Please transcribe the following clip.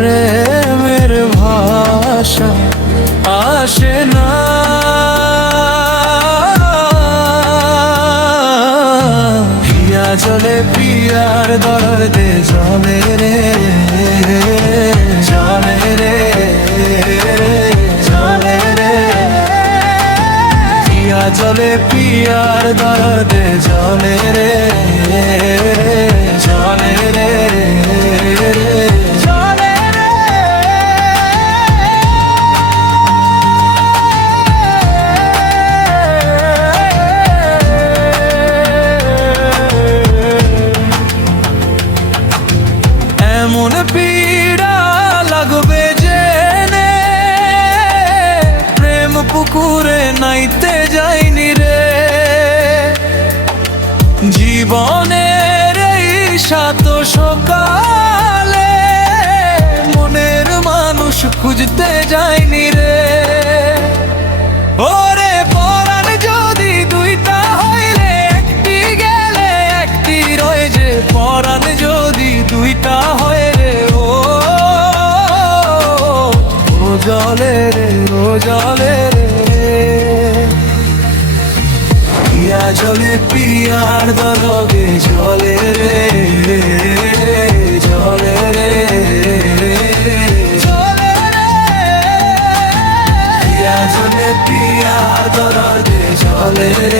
প্রেমের ভাষা আসে না। পিয়া জলে পিয়ার দরদে জলে রে, জলে রে, জলে রে। পিয়া জলে পিয়ার দরদে জলে রে, জলে রে, জলে রে। এমন পীড়া লাগবে জেনে প্রেম পুকুরে নাইতে যাইনি রে। জীবনের এই সাত সকালে মনের মানুষ খুঁজতে যাইনি রে। ওরে পরাণ যদি দুইটা হইলে একটি গেলে একটি রয়ে যে, পরাণ যদি দুইটা হয় রে ও জলে রে, ও জলে রে। পিয়া জলে পিয়ার দরদে জলে রে, জলে রে, জলে রে। পিয়া জলে পিয়ার দরদে জলে রে।